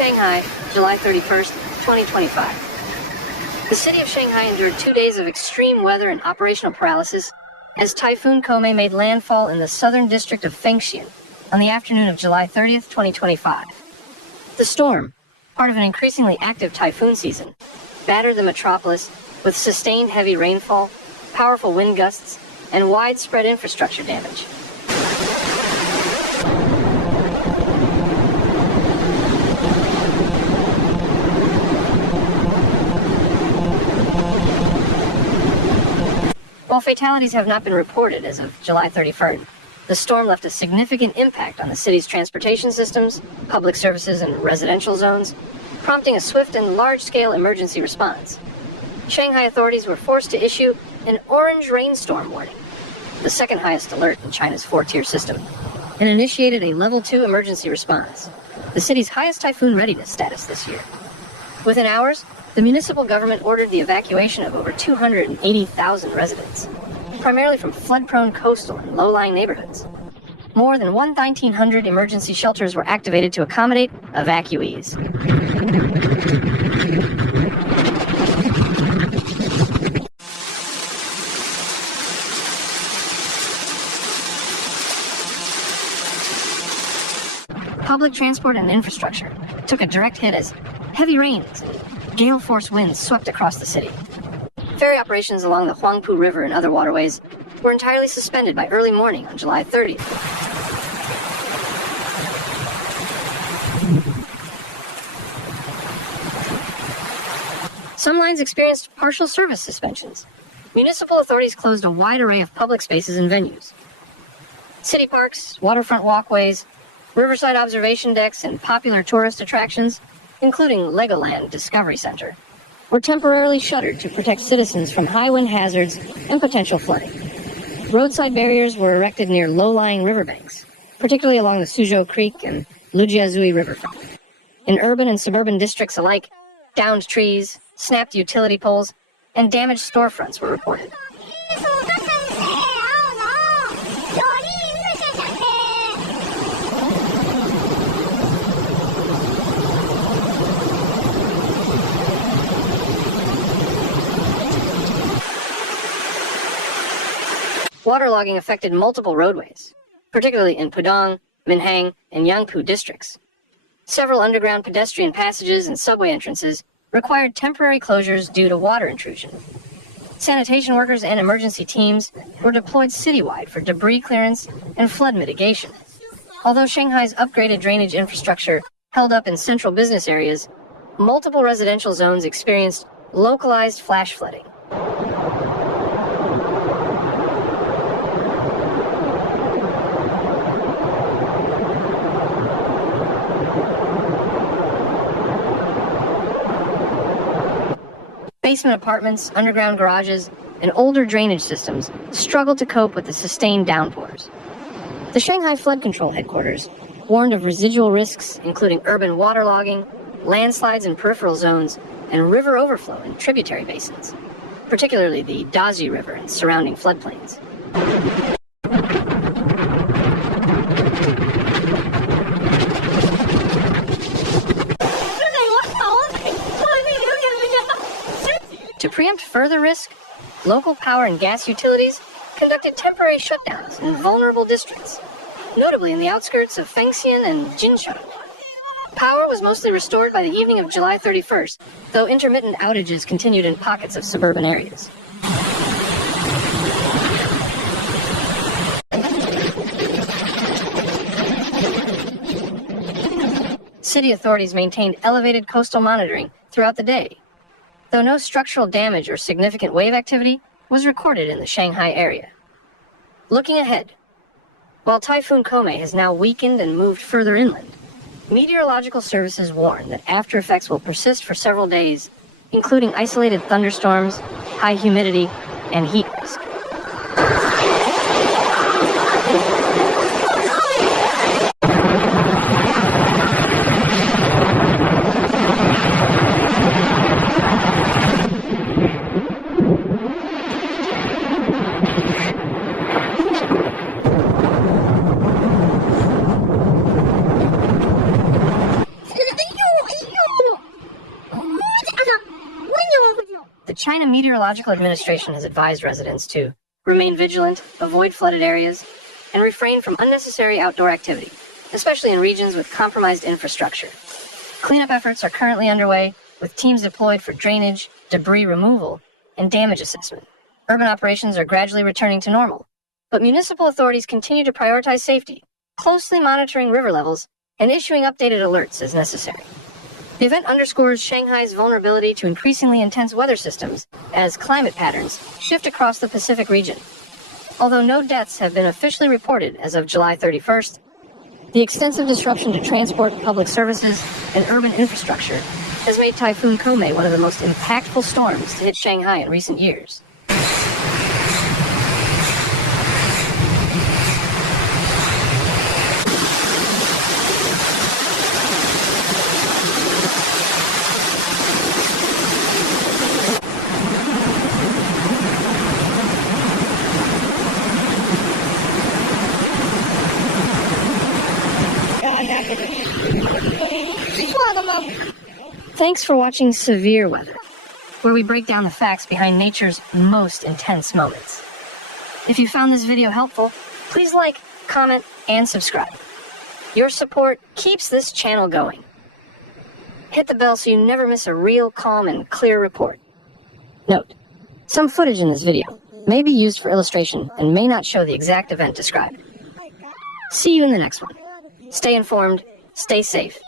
Shanghai, July 31st, 2025. The city of Shanghai endured 2 days of extreme weather and operational paralysis as Typhoon Co-May made landfall in the southern district of Fengxian on the afternoon of July 30th, 2025. The storm, part of an increasingly active typhoon season, battered the metropolis with sustained heavy rainfall, powerful wind gusts, and widespread infrastructure damage. While fatalities have not been reported as of July 31st, the storm left a significant impact on the city's transportation systems, public services, and residential zones, prompting a swift and large-scale emergency response. Shanghai authorities were forced to issue an orange rainstorm warning, the second highest alert in China's 4-tier system, and initiated a level 2 emergency response, the city's highest typhoon readiness status this year. Within hours, the municipal government ordered the evacuation of over 280,000 residents, primarily from flood-prone coastal and low-lying neighborhoods. More than 1,900 emergency shelters were activated to accommodate evacuees. Public transport and infrastructure took a direct hit as heavy rains and gale-force winds swept across the city. Ferry operations along the Huangpu River and other waterways were entirely suspended by early morning on July 30th. Some lines experienced partial service suspensions. Municipal authorities closed a wide array of public spaces and venues. City parks, waterfront walkways, riverside observation decks, and popular tourist attractions, including Legoland Discovery Center, were temporarily shuttered to protect citizens from high wind hazards and potential flooding. Roadside barriers were erected near low-lying riverbanks, particularly along the Suzhou Creek and Lujiazui riverfront. In urban and suburban districts alike, downed trees, snapped utility poles, and damaged storefronts were reported. Waterlogging affected multiple roadways, particularly in Pudong, Minhang, and Yangpu districts. Several underground pedestrian passages and subway entrances required temporary closures due to water intrusion. Sanitation workers and emergency teams were deployed citywide for debris clearance and flood mitigation. Although Shanghai's upgraded drainage infrastructure held up in central business areas, multiple residential zones experienced localized flash flooding. Basement apartments, underground garages, and older drainage systems struggled to cope with the sustained downpours. The Shanghai Flood Control Headquarters warned of residual risks, including urban waterlogging, landslides in peripheral zones, and river overflow in tributary basins, particularly the Dazi River and surrounding floodplains. To preempt further risk, local power and gas utilities conducted temporary shutdowns in vulnerable districts, notably in the outskirts of Fengxian and Jinshan. Power was mostly restored by the evening of July 31st, though intermittent outages continued in pockets of suburban areas. City authorities maintained elevated coastal monitoring throughout the day, though no structural damage or significant wave activity was recorded in the Shanghai area. Looking ahead, while Typhoon Co-May has now weakened and moved further inland, meteorological services warn that after effects will persist for several days, including isolated thunderstorms, high humidity, and heat risk. China Meteorological Administration has advised residents to remain vigilant, avoid flooded areas, and refrain from unnecessary outdoor activity, especially in regions with compromised infrastructure. Cleanup efforts are currently underway, with teams deployed for drainage, debris removal, and damage assessment. Urban operations are gradually returning to normal, but municipal authorities continue to prioritize safety, closely monitoring river levels and issuing updated alerts as necessary. The event underscores Shanghai's vulnerability to increasingly intense weather systems as climate patterns shift across the Pacific region. Although no deaths have been officially reported as of July 31st, the extensive disruption to transport, public services, and urban infrastructure has made Typhoon Co-May one of the most impactful storms to hit Shanghai in recent years. Thanks for watching Severe Weather, where we break down the facts behind nature's most intense moments. If you found this video helpful, please like, comment, and subscribe. Your support keeps this channel going. Hit the bell so you never miss a real, calm, and clear report. Note: some footage in this video may be used for illustration and may not show the exact event described. See you in the next one. Stay informed, stay safe,